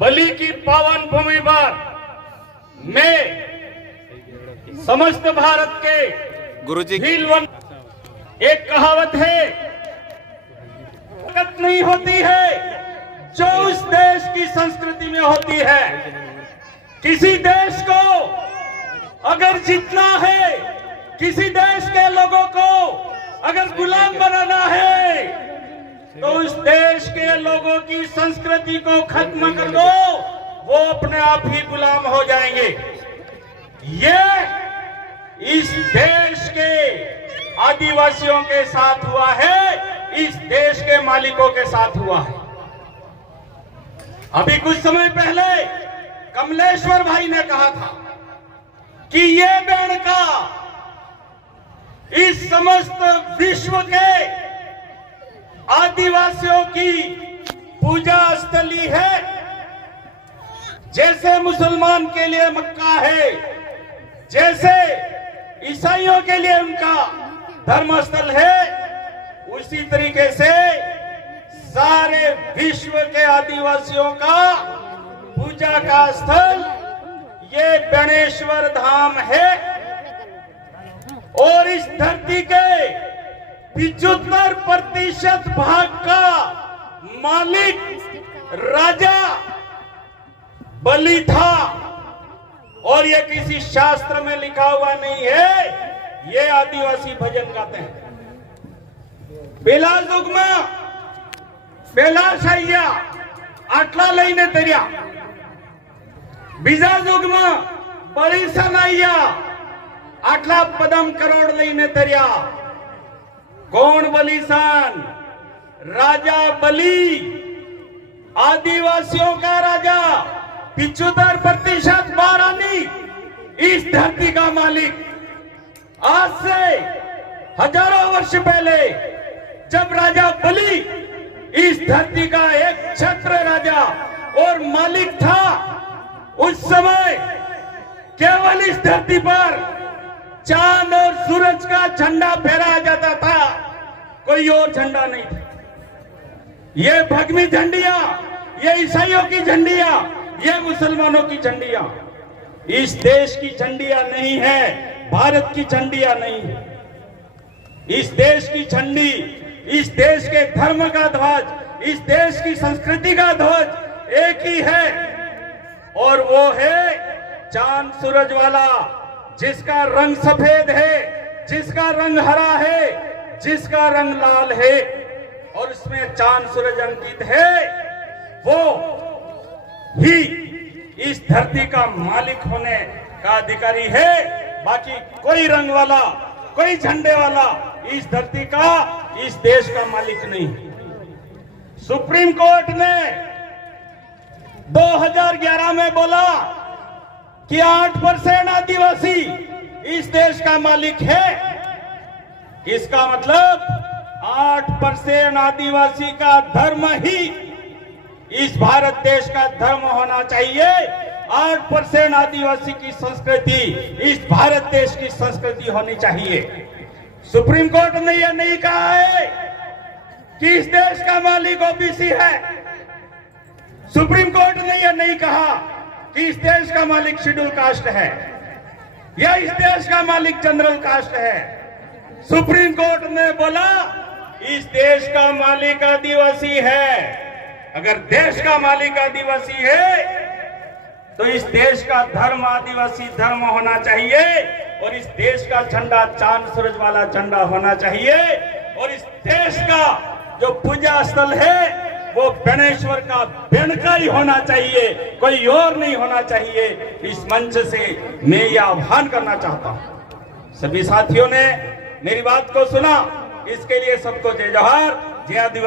बलि की पावन भूमि पर मैं समस्त भारत के गुरुजी नीलवन एक कहावत है, ताकत नहीं होती है जो उस देश की संस्कृति में होती है। किसी देश को अगर जीतना है, किसी देश के लोगों को अगर गुलाम बनाना है, तो उस देश के लोगों की संस्कृति को खत्म कर दो, वो अपने आप ही गुलाम हो जाएंगे। ये इस देश के आदिवासियों के साथ हुआ है, इस देश के मालिकों के साथ हुआ है। अभी कुछ समय पहले कमलेश्वर भाई ने कहा था कि ये बेड़का इस समस्त विश्व के आदिवासियों की पूजा स्थली है। जैसे मुसलमान के लिए मक्का है, जैसे ईसाइयों के लिए उनका धर्मस्थल है, उसी तरीके से सारे विश्व के आदिवासियों का पूजा का स्थल ये बेणेश्वर धाम है। और इस धरती के 75% भाग का मालिक राजा बलि था। और ये किसी शास्त्र में लिखा हुआ नहीं है, ये आदिवासी भजन गाते हैं। बेला जुगमा बेला शाइया आटला लईने तरिया, बीजा जुगमा बड़ी सनाइया आटला पदम करोड़ लईने तरिया। कौन बलिसान? राजा बलि, आदिवासियों का राजा, 75% बारानी, इस धरती का मालिक। आज से हजारों वर्ष पहले जब राजा बलि इस धरती का एक छत्र राजा और मालिक था, उस समय केवल इस धरती पर चांद और सूरज का झंडा फहराया जाता था, कोई और झंडा नहीं था। ये भगवी झंडियां, ये ईसाइयों की झंडियां, ये मुसलमानों की झंडियां, इस देश की झंडियां नहीं है, भारत की झंडियां नहीं है। इस देश की झंडी, इस देश के धर्म का ध्वज, इस देश की संस्कृति का ध्वज एक ही है, और वो है चांद सूरज वाला, जिसका रंग सफेद है, जिसका रंग हरा है, जिसका रंग लाल है, और उसमें चांद सूरज अंकित है। वो ही इस धरती का मालिक होने का अधिकारी है। बाकी कोई रंग वाला, कोई झंडे वाला इस धरती का, इस देश का मालिक नहीं। सुप्रीम कोर्ट ने 2011 में बोला कि 8% आदिवासी इस देश का मालिक है। इसका मतलब 8% आदिवासी का धर्म ही इस भारत देश का धर्म होना चाहिए। 8% आदिवासी की संस्कृति इस भारत देश की संस्कृति होनी चाहिए। सुप्रीम कोर्ट ने यह नहीं कहा है कि इस देश का मालिक ओबीसी है। सुप्रीम कोर्ट ने यह नहीं कहा कि इस देश का मालिक शेड्यूल कास्ट है या इस देश का मालिक जनरल कास्ट है। सुप्रीम कोर्ट ने बोला इस देश का मालिक आदिवासी है। अगर देश का मालिक आदिवासी है तो इस देश का धर्म आदिवासी धर्म होना चाहिए, और इस देश का झंडा चांद सूरज वाला झंडा होना चाहिए, और इस देश का जो पूजा स्थल है वो बेणेश्वर का बेणका ही होना चाहिए, कोई और नहीं होना चाहिए। इस मंच से मैं यह आह्वान करना चाहता हूं। सभी साथियों ने मेरी बात को सुना, इसके लिए सबको जय जोहार, जय आदिवासी।